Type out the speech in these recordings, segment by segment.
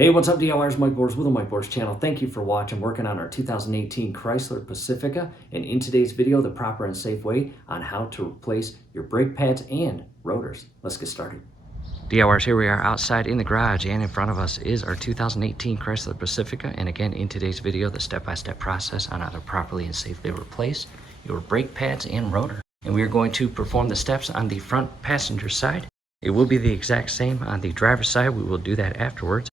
Hey, what's up DIYers, Mike Boards with the Mike Boards channel. Thank you for watching. Working on our 2018 Chrysler Pacifica, and in today's video, the proper and safe way on how to replace your brake pads and rotors. Let's get started. DIYers, here we are outside in the garage, and in front of us is our 2018 Chrysler Pacifica. And again, in today's video, the step-by-step process on how to properly and safely replace your brake pads and rotor. And we are going to perform the steps on the front passenger side. It will be the exact same on the driver's side. We will do that afterwards.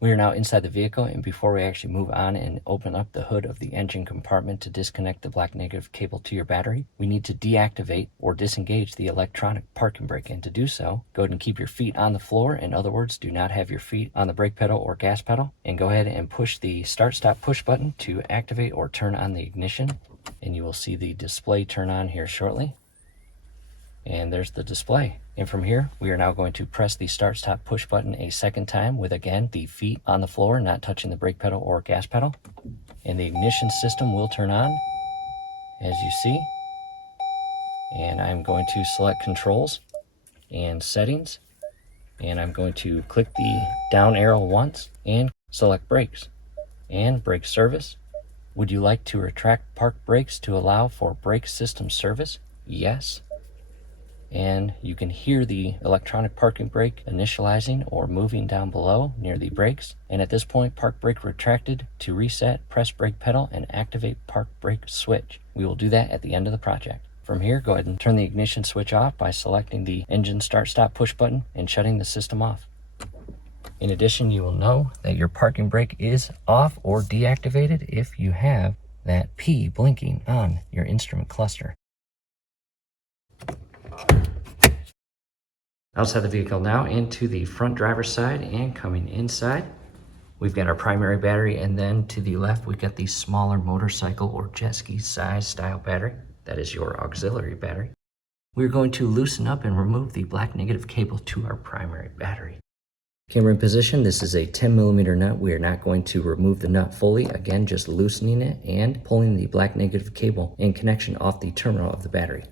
We are now inside the vehicle, and before we actually move on and open up the hood of the engine compartment to disconnect the black negative cable to your battery, we need to deactivate or disengage the electronic parking brake. And to do so, go ahead and keep your feet on the floor. In other words, do not have your feet on the brake pedal or gas pedal, and go ahead and push the start-stop push button to activate or turn on the ignition, and you will see the display turn on here shortly. And there's the display. And from here, we are now going to press the start-stop push button a second time with, again, the feet on the floor, not touching the brake pedal or gas pedal. And the ignition system will turn on, as you see. And I'm going to select Controls and Settings. And I'm going to click the down arrow once and select Brakes and Brake Service. Would you like to retract park brakes to allow for brake system service? Yes. And you can hear the electronic parking brake initializing or moving down below near the brakes. And at this point, park brake retracted. To reset, press brake pedal and activate park brake switch. We will do that at the end of the project. From here, go ahead and turn the ignition switch off by selecting the engine start-stop push button and shutting the system off. In addition, you will know that your parking brake is off or deactivated if you have that P blinking on your instrument cluster. Outside the vehicle now, into the front driver's side, and coming inside, we've got our primary battery, and then to the left we've got the smaller motorcycle or jet ski size style battery. That is your auxiliary battery. We're going to loosen up and remove the black negative cable to our primary battery. Camera in position. This is a 10mm nut. We are not going to remove the nut fully. Again, just loosening it and pulling the black negative cable and connection off the terminal of the battery.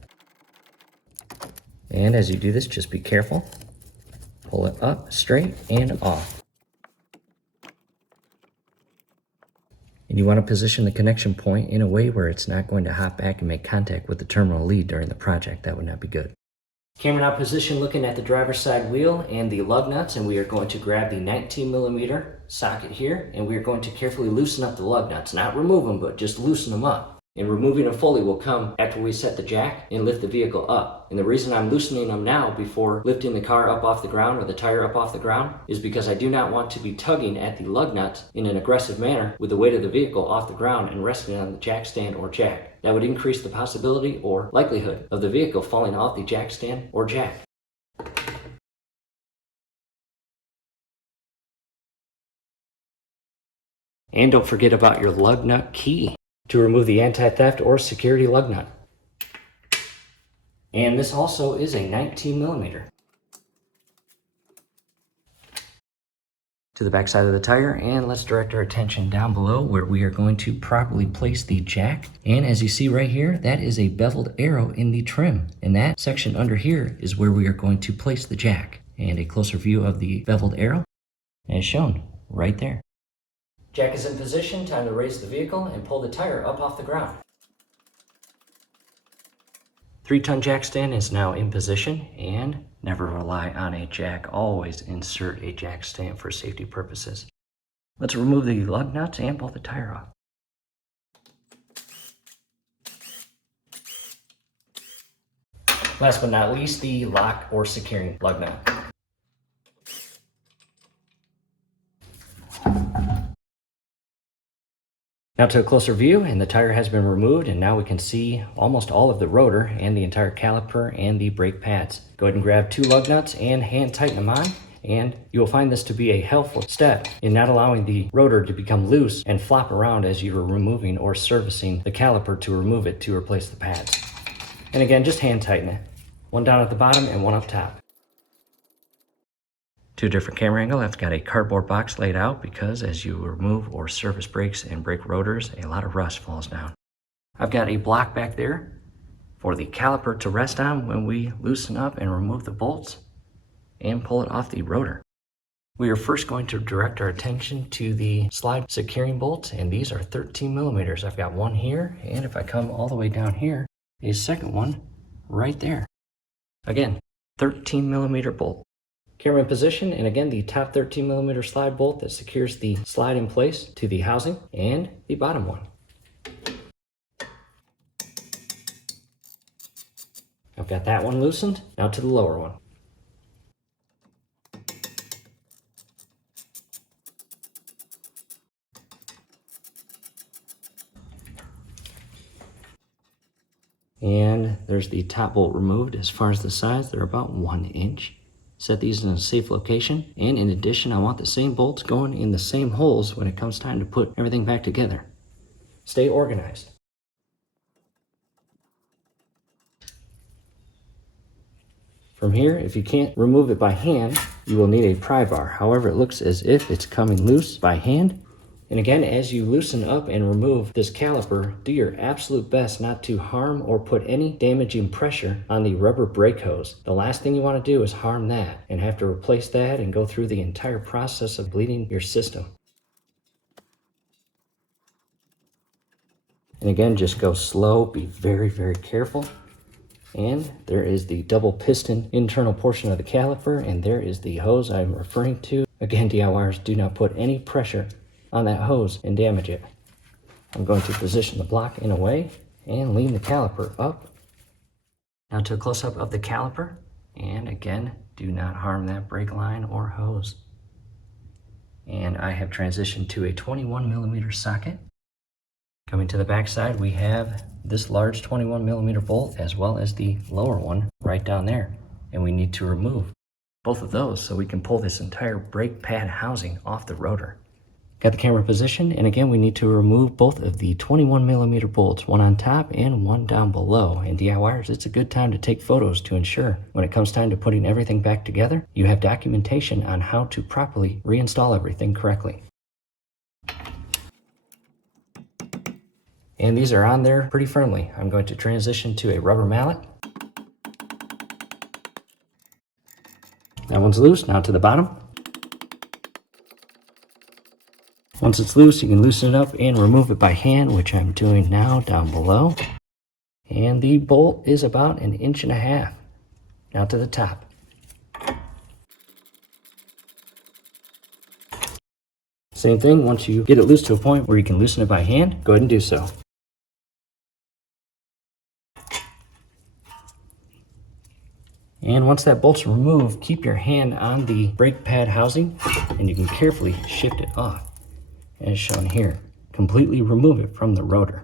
And as you do this, just be careful. Pull it up, straight, and off. And you want to position the connection point in a way where it's not going to hop back and make contact with the terminal lead during the project. That would not be good. Camera now position looking at the driver's side wheel and the lug nuts, and we are going to grab the 19mm socket here, and we are going to carefully loosen up the lug nuts. Not remove them, but just loosen them up. And removing them fully will come after we set the jack and lift the vehicle up. And the reason I'm loosening them now before lifting the car up off the ground or the tire up off the ground is because I do not want to be tugging at the lug nuts in an aggressive manner with the weight of the vehicle off the ground and resting on the jack stand or jack. That would increase the possibility or likelihood of the vehicle falling off the jack stand or jack. And don't forget about your lug nut key to remove the anti-theft or security lug nut. And this also is a 19mm. To the back side of the tire, and let's direct our attention down below where we are going to properly place the jack. And as you see right here, that is a beveled arrow in the trim. And that section under here is where we are going to place the jack. And a closer view of the beveled arrow as shown right there. Jack is in position, time to raise the vehicle and pull the tire up off the ground. 3-ton jack stand is now in position, and never rely on a jack. Always insert a jack stand for safety purposes. Let's remove the lug nuts and pull the tire off. Last but not least, the lock or securing lug nut. Now to a closer view, and the tire has been removed, and now we can see almost all of the rotor and the entire caliper and the brake pads. Go ahead and grab 2 lug nuts and hand tighten them on, and you will find this to be a helpful step in not allowing the rotor to become loose and flop around as you are removing or servicing the caliper to remove it to replace the pads. And again, just hand tighten it. One down at the bottom and one up top. 2 different camera angle. I've got a cardboard box laid out because as you remove or service brakes and brake rotors, a lot of rust falls down. I've got a block back there for the caliper to rest on when we loosen up and remove the bolts and pull it off the rotor. We are first going to direct our attention to the slide securing bolts, and these are 13 millimeters. I've got one here, and if I come all the way down here, a second one right there. Again, 13 millimeter bolt. Camera in position, and again, the top 13 millimeter slide bolt that secures the slide in place to the housing, and the bottom one. I've got that one loosened. Now to the lower one. And there's the top bolt removed. As far as the sides, they're about 1 inch. Set these in a safe location. And in addition, I want the same bolts going in the same holes when it comes time to put everything back together. Stay organized. From here, if you can't remove it by hand, you will need a pry bar. However, it looks as if it's coming loose by hand. And again, as you loosen up and remove this caliper, do your absolute best not to harm or put any damaging pressure on the rubber brake hose. The last thing you want to do is harm that and have to replace that and go through the entire process of bleeding your system. And again, just go slow, be very, very careful. And there is the double piston internal portion of the caliper, and there is the hose I'm referring to. Again, DIYers, do not put any pressure on that hose and damage it. I'm going to position the block in a way and lean the caliper up. Now to a close-up of the caliper, and again, do not harm that brake line or hose. And I have transitioned to a 21 millimeter socket. Coming to the back side, we have this large 21 millimeter bolt as well as the lower one right down there. And we need to remove both of those so we can pull this entire brake pad housing off the rotor. Got the camera positioned, and again, we need to remove both of the 21 millimeter bolts, one on top and one down below. And DIYers, it's a good time to take photos to ensure when it comes time to putting everything back together, you have documentation on how to properly reinstall everything correctly. And these are on there pretty firmly. I'm going to transition to a rubber mallet. That one's loose. Now to the bottom. Once it's loose, you can loosen it up and remove it by hand, which I'm doing now down below. And the bolt is about 1.5 inches. Now to the top. Same thing, once you get it loose to a point where you can loosen it by hand, go ahead and do so. And once that bolt's removed, keep your hand on the brake pad housing and you can carefully shift it off, as shown here. Completely remove it from the rotor.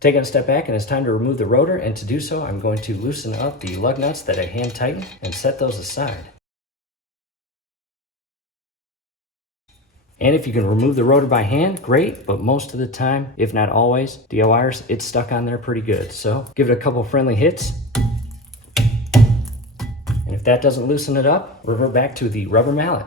Taking a step back, and it's time to remove the rotor, and to do so, I'm going to loosen up the lug nuts that I hand tightened and set those aside. And if you can remove the rotor by hand, great, but most of the time, if not always, DIYers, it's stuck on there pretty good. So give it a couple friendly hits. And if that doesn't loosen it up, revert back to the rubber mallet.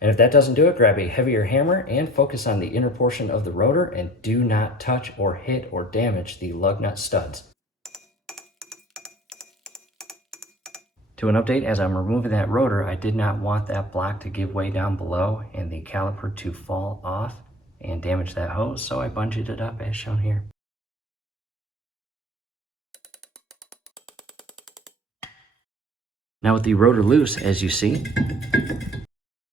And if that doesn't do it, grab a heavier hammer and focus on the inner portion of the rotor, and do not touch or hit or damage the lug nut studs. To an update, as I'm removing that rotor, I did not want that block to give way down below and the caliper to fall off and damage that hose, so I bungeed it up as shown here. Now with the rotor loose, as you see,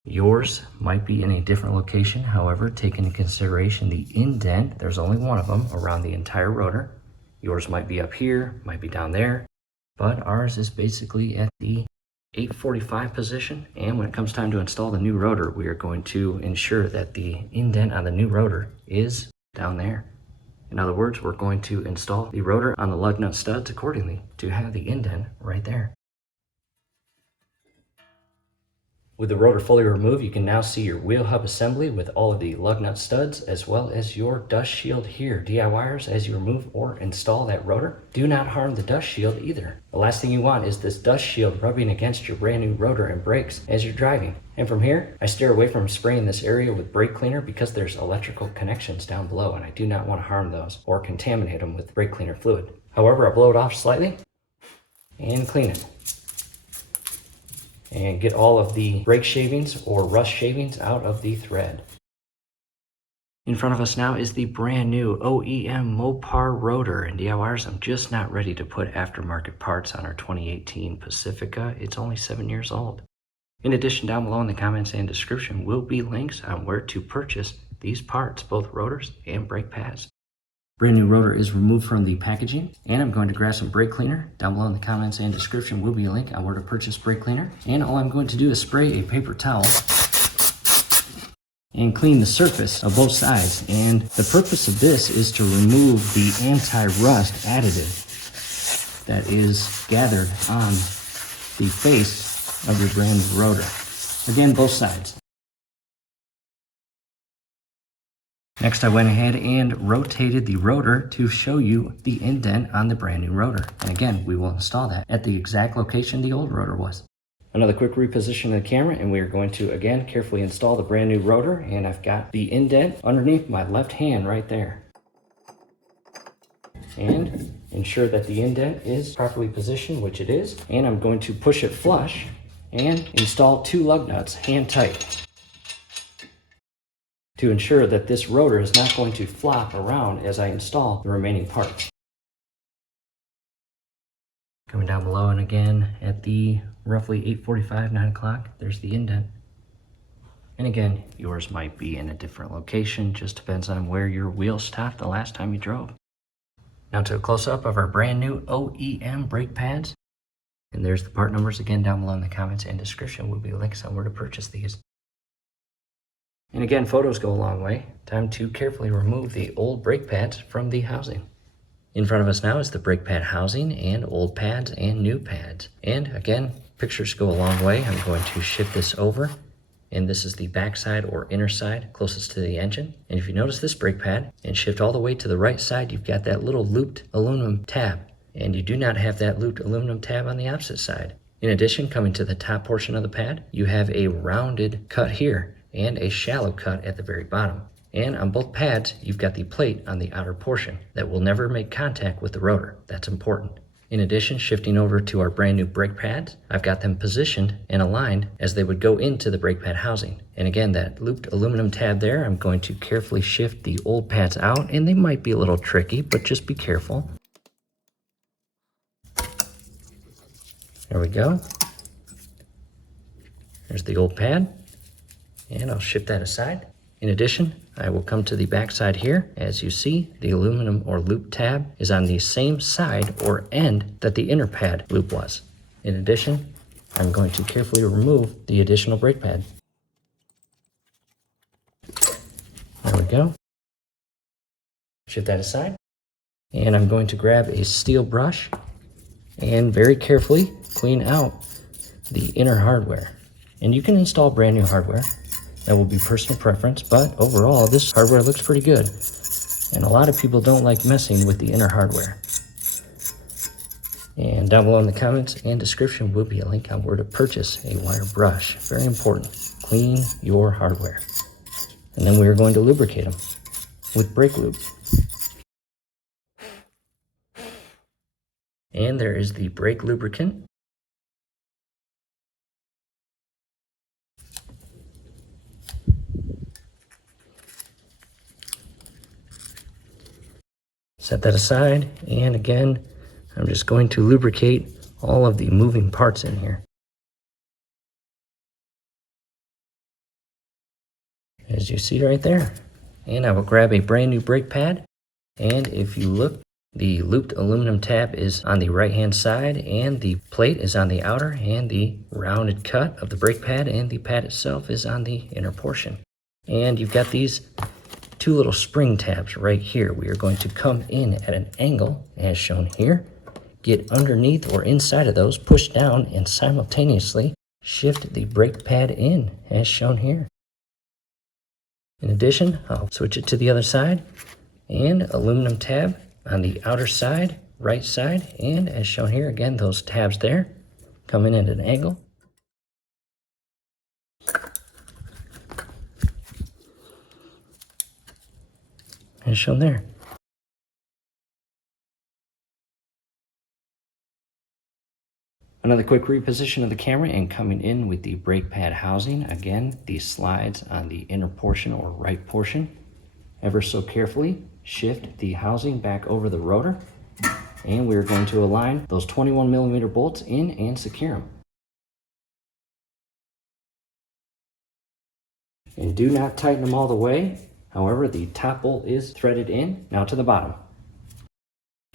yours might be in a different location. However, take into consideration the indent, there's only one of them around the entire rotor. Yours might be up here, might be down there. But ours is basically at the 845 position, and when it comes time to install the new rotor, we are going to ensure that the indent on the new rotor is down there. In other words, we're going to install the rotor on the lug nut studs accordingly to have the indent right there. With the rotor fully removed, you can now see your wheel hub assembly with all of the lug nut studs, as well as your dust shield here. DIYers, as you remove or install that rotor, do not harm the dust shield either. The last thing you want is this dust shield rubbing against your brand new rotor and brakes as you're driving. And from here, I steer away from spraying this area with brake cleaner because there's electrical connections down below and I do not want to harm those or contaminate them with brake cleaner fluid. However, I blow it off slightly and clean it. and get all of the brake shavings or rust shavings out of the thread. In front of us now is the brand new OEM Mopar rotor, and DIYers, I'm just not ready to put aftermarket parts on our 2018 Pacifica. It's only 7 years old. In addition, down below in the comments and description will be links on where to purchase these parts, both rotors and brake pads. Brand new rotor is removed from the packaging, and I'm going to grab some brake cleaner. Down below in the comments and description will be a link on where to purchase brake cleaner. And all I'm going to do is spray a paper towel and clean the surface of both sides. And the purpose of this is to remove the anti-rust additive that is gathered on the face of your brand new rotor. Again, both sides. Next, I went ahead and rotated the rotor to show you the indent on the brand new rotor. And again, we will install that at the exact location the old rotor was. Another quick reposition of the camera, and we are going to, again, carefully install the brand new rotor. And I've got the indent underneath my left hand right there. And ensure that the indent is properly positioned, which it is. And I'm going to push it flush and install 2 lug nuts hand tight to ensure that this rotor is not going to flop around as I install the remaining parts. Coming down below, and again at the roughly 8:45, 9 o'clock, there's the indent. And again, yours might be in a different location, just depends on where your wheels stopped the last time you drove. Now to a close-up of our brand new OEM brake pads. And there's the part numbers again down below in the comments and description will be links on where to purchase these. And again, photos go a long way. Time to carefully remove the old brake pads from the housing. In front of us now is the brake pad housing and old pads and new pads. And again, pictures go a long way. I'm going to shift this over, and this is the back side or inner side closest to the engine. And if you notice this brake pad and shift all the way to the right side, you've got that little looped aluminum tab, and you do not have that looped aluminum tab on the opposite side. In addition, coming to the top portion of the pad, you have a rounded cut here and a shallow cut at the very bottom. And on both pads, you've got the plate on the outer portion that will never make contact with the rotor. That's important. In addition, shifting over to our brand new brake pads, I've got them positioned and aligned as they would go into the brake pad housing. And again, that looped aluminum tab there, I'm going to carefully shift the old pads out, and they might be a little tricky, but just be careful. There we go. There's the old pad, and I'll shift that aside. In addition, I will come to the back side here. As you see, the aluminum or loop tab is on the same side or end that the inner pad loop was. In addition, I'm going to carefully remove the additional brake pad. There we go. Shift that aside. And I'm going to grab a steel brush and very carefully clean out the inner hardware. And you can install brand new hardware. That will be personal preference, but overall, this hardware looks pretty good. And a lot of people don't like messing with the inner hardware. And down below in the comments and description will be a link on where to purchase a wire brush. Very important. Clean your hardware. And then we are going to lubricate them with brake lube. And there is the brake lubricant. Set that aside, and again, I'm just going to lubricate all of the moving parts in here. As you see right there. And I will grab a brand new brake pad, and if you look, the looped aluminum tab is on the right hand side, and the plate is on the outer, and the rounded cut of the brake pad and the pad itself is on the inner portion. And you've got these 2 little spring tabs right here. We are going to come in at an angle as shown here, get underneath or inside of those, push down, and simultaneously shift the brake pad in as shown here. In addition, I'll switch it to the other side, and aluminum tab on the outer side, right side, and as shown here, again, those tabs there come in at an angle. As shown there. Another quick reposition of the camera and coming in with the brake pad housing. Again, these slides on the inner portion or right portion. Ever so carefully shift the housing back over the rotor, and we're going to align those 21mm bolts in and secure them. And do not tighten them all the way. However, the top bolt is threaded in. Now to the bottom.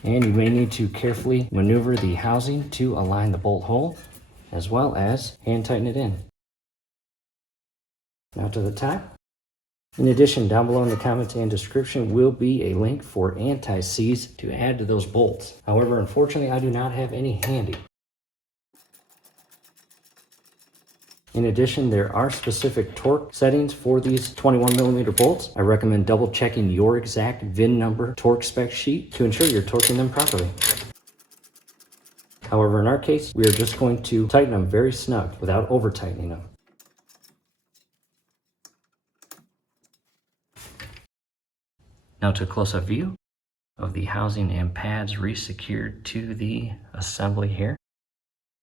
And you may need to carefully maneuver the housing to align the bolt hole, as well as hand tighten it in. Now to the top. In addition, down below in the comments and description will be a link for anti-seize to add to those bolts. However, unfortunately, I do not have any handy. In addition, there are specific torque settings for these 21mm bolts. I recommend double checking your exact VIN number torque spec sheet to ensure you're torquing them properly. However, in our case, we are just going to tighten them very snug without over tightening them. Now to a close-up view of the housing and pads re-secured to the assembly here.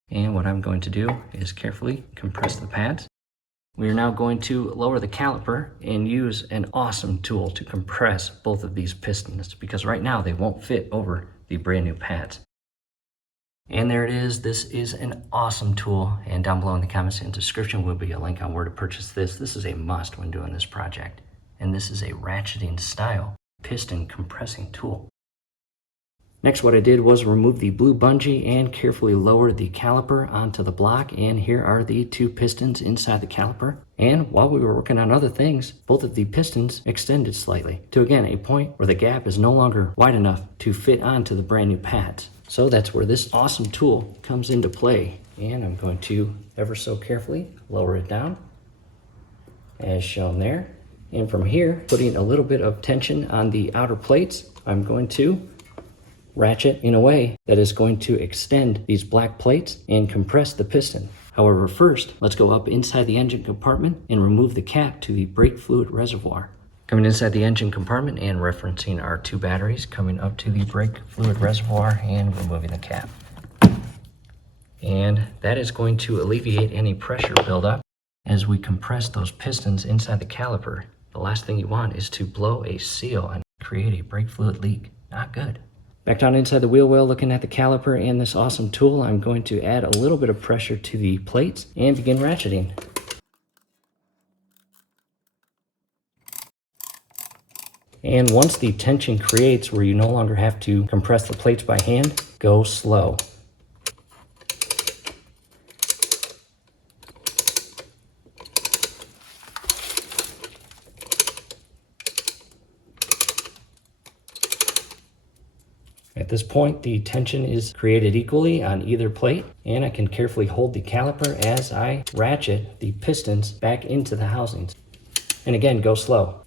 And what I'm going to do is carefully compress the pads. We are now going to lower the caliper and use an awesome tool to compress both of these pistons, because right now they won't fit over the brand new pads. And there it is. This is an awesome tool, and down below in the comments and description will be a link on where to purchase this. This is a must when doing this project. And this is a ratcheting style piston compressing tool. Next, what I did was remove the blue bungee and carefully lower the caliper onto the block, and here are the two pistons inside the caliper. And while we were working on other things, both of the pistons extended slightly to, again, a point where the gap is no longer wide enough to fit onto the brand new pads. So that's where this awesome tool comes into play, and I'm going to ever so carefully lower it down as shown there. And from here, putting a little bit of tension on the outer plates, I'm going to ratchet in a way that is going to extend these black plates and compress the piston. However, first, let's go up inside the engine compartment and remove the cap to the brake fluid reservoir. Coming inside the engine compartment and referencing our two batteries, coming up to the brake fluid reservoir and removing the cap. And that is going to alleviate any pressure buildup as we compress those pistons inside the caliper. The last thing you want is to blow a seal and create a brake fluid leak. Not good. Back down inside the wheel well, looking at the caliper and this awesome tool, I'm going to add a little bit of pressure to the plates and begin ratcheting. And once the tension creates where you no longer have to compress the plates by hand, go slow. At this point, the tension is created equally on either plate, and I can carefully hold the caliper as I ratchet the pistons back into the housings. And again, go slow.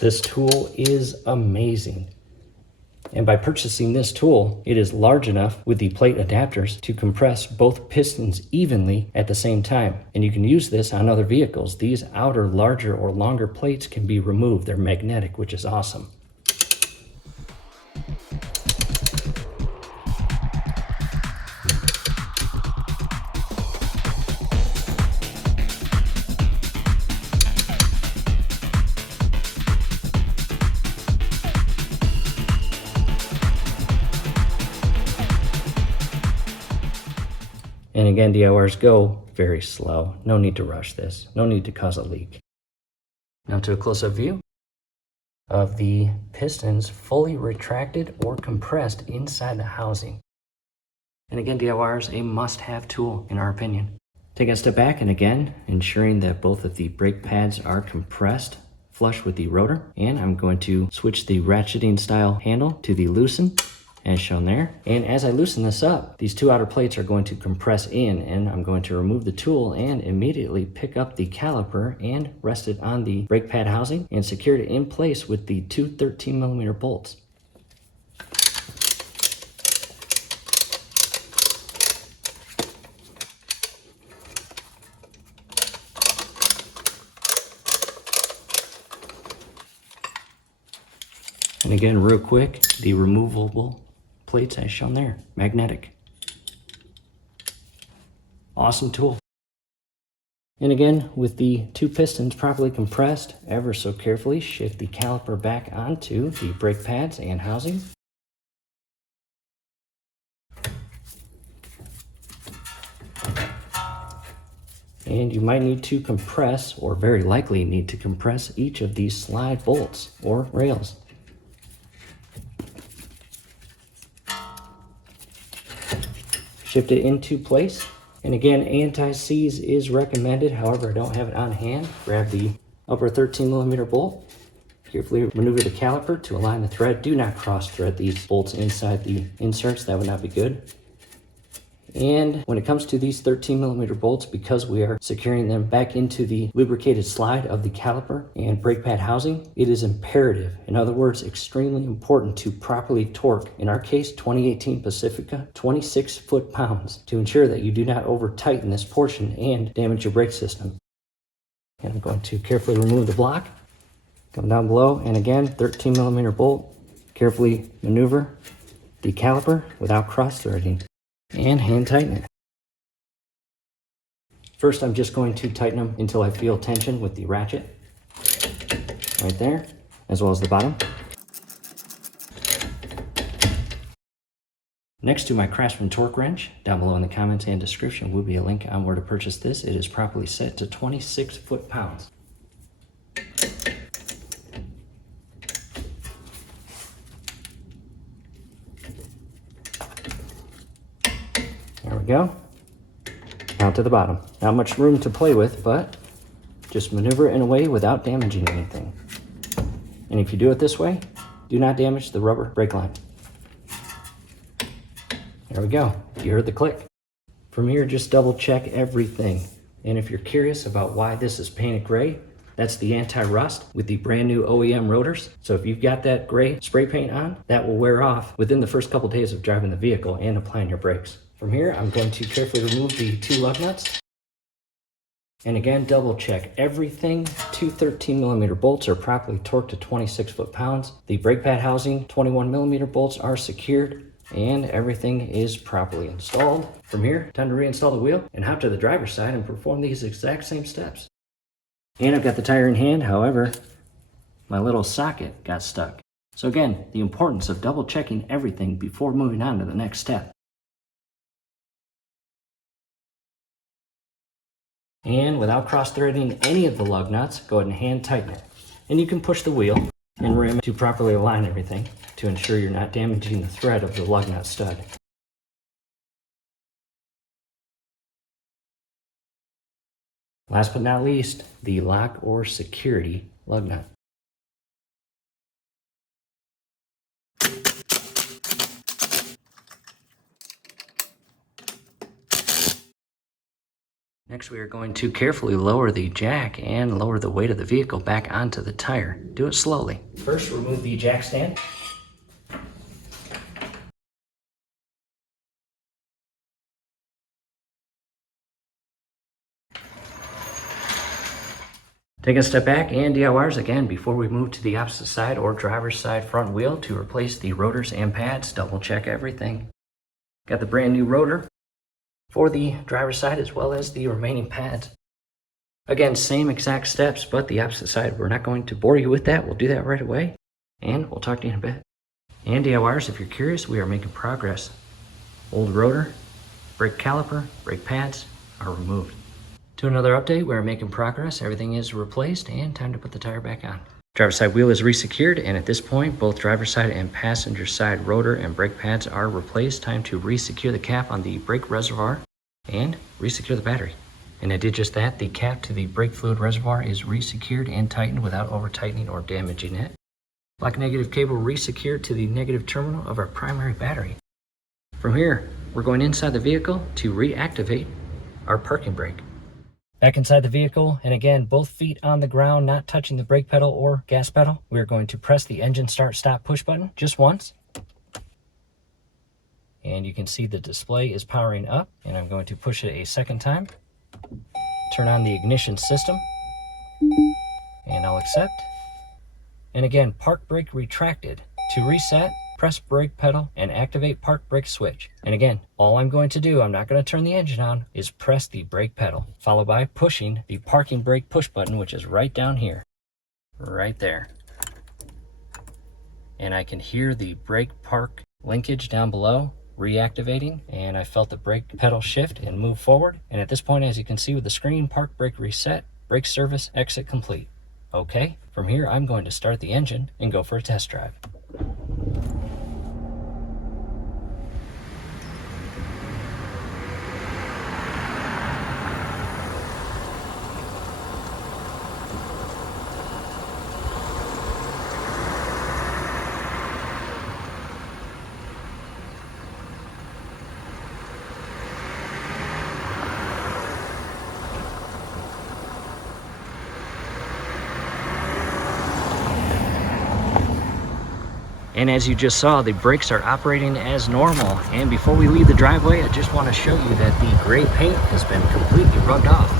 This tool is amazing. And by purchasing this tool, it is large enough with the plate adapters to compress both pistons evenly at the same time. And you can use this on other vehicles. These outer larger or longer plates can be removed. They're magnetic, which is awesome. And again, DIYers, go very slow. No need to rush this. No need to cause a leak. Now to a close-up view of the pistons fully retracted or compressed inside the housing. And again, DIYers, a must-have tool in our opinion. Take a step back and again, ensuring that both of the brake pads are compressed flush with the rotor. And I'm going to switch the ratcheting style handle to the loosen, as shown there. And as I loosen this up, these two outer plates are going to compress in, and I'm going to remove the tool and immediately pick up the caliper and rest it on the brake pad housing and secure it in place with the two 13mm bolts. And again, real quick, the removable plates as shown there, magnetic. Awesome tool. And again, with the two pistons properly compressed, ever so carefully shift the caliper back onto the brake pads and housing. And you might need to compress, or very likely need to compress, each of these slide bolts or rails. Shift it into place. And again, anti-seize is recommended. However, I don't have it on hand. Grab the upper 13mm bolt. Carefully maneuver the caliper to align the thread. Do not cross thread these bolts inside the inserts. That would not be good. And when it comes to these 13mm bolts, because we are securing them back into the lubricated slide of the caliper and brake pad housing, it is imperative, in other words, extremely important, to properly torque, in our case 2018 Pacifica, 26 foot-pounds, to ensure that you do not over tighten this portion and damage your brake system. And I'm going to carefully remove the block, come down below, and again, 13mm bolt, carefully maneuver the caliper without cross-threading. And hand tighten it. First, I'm just going to tighten them until I feel tension with the ratchet right there, as well as the bottom. Next to my Craftsman torque wrench, down below in the comments and description will be a link on where to purchase this. It is properly set to 26 foot-pounds. There we go. Now to the bottom. Not much room to play with, but just maneuver it in a way without damaging anything. And if you do it this way, do not damage the rubber brake line. There we go. You heard the click. From here, just double check everything. And if you're curious about why this is painted gray, that's the anti-rust with the brand new OEM rotors. So if you've got that gray spray paint on, that will wear off within the first couple days of driving the vehicle and applying your brakes. From here, I'm going to carefully remove the two lug nuts. And again, double check everything. Two 13mm bolts are properly torqued to 26 foot-pounds. The brake pad housing, 21mm bolts are secured, and everything is properly installed. From here, time to reinstall the wheel and hop to the driver's side and perform these exact same steps. And I've got the tire in hand, however, my little socket got stuck. So again, the importance of double checking everything before moving on to the next step. And without cross-threading any of the lug nuts, go ahead and hand tighten it. And you can push the wheel and rim to properly align everything to ensure you're not damaging the thread of the lug nut stud. Last but not least, the lock or security lug nut. Next, we are going to carefully lower the jack and lower the weight of the vehicle back onto the tire. Do it slowly. First, remove the jack stand. Take a step back, and DIYers, again, before we move to the opposite side or driver's side front wheel to replace the rotors and pads, double check everything. Got the brand new rotor for the driver's side as well as the remaining pads. Again, same exact steps, but the opposite side. We're not going to bore you with that. We'll do that right away, and we'll talk to you in a bit. And DIYers, if you're curious, we are making progress. Old rotor, brake caliper, brake pads are removed. To another update, we're making progress. Everything is replaced, and time to put the tire back on. Driver's side wheel is resecured, and at this point, both driver's side and passenger side rotor and brake pads are replaced. Time to resecure the cap on the brake reservoir and resecure the battery. And I did just that. The cap to the brake fluid reservoir is resecured and tightened without over tightening or damaging it. Black negative cable resecured to the negative terminal of our primary battery. From here, we're going inside the vehicle to reactivate our parking brake. Back inside the vehicle, and again, both feet on the ground, not touching the brake pedal or gas pedal. We're going to press the engine start stop push button just once. And you can see the display is powering up, and I'm going to push it a second time. Turn on the ignition system, and I'll accept. And again, park brake retracted. To reset, press brake pedal and activate park brake switch. And again, all I'm going to do, I'm not going to turn the engine on, is press the brake pedal, followed by pushing the parking brake push button, which is right down here, right there. And I can hear the brake park linkage down below reactivating, and I felt the brake pedal shift and move forward. And at this point, as you can see with the screen, park brake reset, brake service exit complete. Okay, from here I'm going to start the engine and go for a test drive. And as you just saw, the brakes are operating as normal. And before we leave the driveway, I just want to show you that the gray paint has been completely rubbed off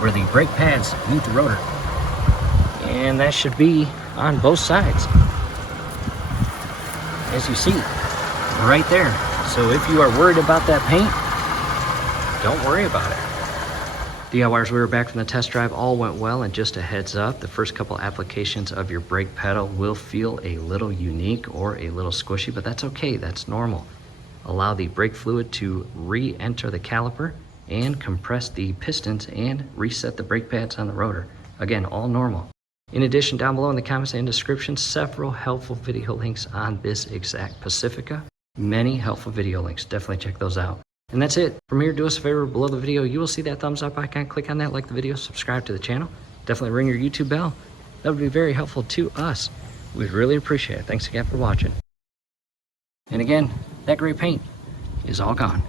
where the brake pads meet the rotor. And that should be on both sides, as you see, right there. So if you are worried about that paint, don't worry about it. DIYers, we were back from the test drive. All went well, and just a heads up, the first couple applications of your brake pedal will feel a little unique or a little squishy, but that's okay, that's normal. Allow the brake fluid to re-enter the caliper and compress the pistons and reset the brake pads on the rotor. Again, all normal. In addition, down below in the comments and description, several helpful video links on this exact Pacifica. Many helpful video links, definitely check those out. And that's it. From here, do us a favor, below the video, you will see that thumbs up icon. Click on that, like the video, subscribe to the channel. Definitely ring your YouTube bell. That would be very helpful to us. We'd really appreciate it. Thanks again for watching. And again, that gray paint is all gone.